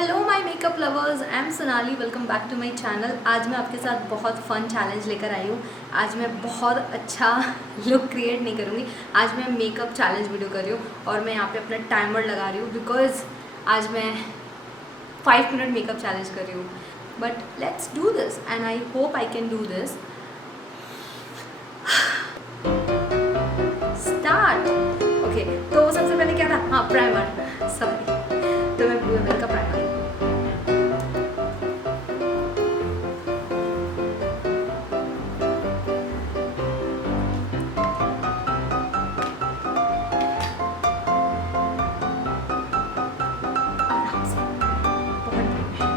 Hello my makeup lovers, I am Sonali. Welcome back to my channel. आज मैं आपके साथ बहुत फ़न चैलेंज लेकर आई हूँ। आज मैं बहुत अच्छा लुक क्रिएट नहीं करूँगी, आज मैं मेकअप चैलेंज वीडियो कर रही हूँ और मैं यहाँ पे अपना टाइमर लगा रही हूँ बिकॉज आज मैं 5 मिनट मेकअप चैलेंज कर रही हूँ। But let's do this and I hope I can do this. Start. Okay, तो सबसे पहले क्या था? हाँ, प्राइमर। सॉरी, तो मैं ब्लू एमएल का प्राइमर। आराम से, बहुत धीरे।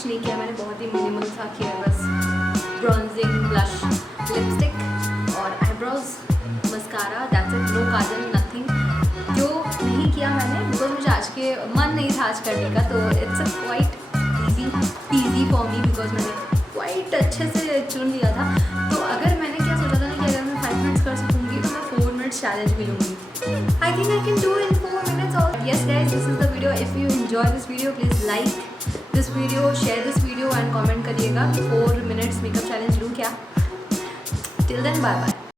कुछ नहीं किया मैंने, बहुत ही मिनिमल सा किया है, बस ब्रॉन्जिंग, ब्लश, लिपस्टिक और eyebrows, mascara, that's it, no kajal, nothing. जो नहीं किया मैंने बिकॉज मुझे आज के मन नहीं था आज करने का, तो it's a quite easy for me because मैंने क्वाइट अच्छे से चुन लिया था। तो अगर मैंने क्या सोचा था ना कि अगर मैं 5 मिनट्स कर सकूँगी तो मैं 4 मिनट्स चैलेंज भी लूँगी। I think I can do in 4 minutes और yes guys, this is the video. If you enjoy this video, please like this video, share this video and comment करिएगा 4 minutes मेकअप चैलेंज लूँ क्या। Till then, bye bye.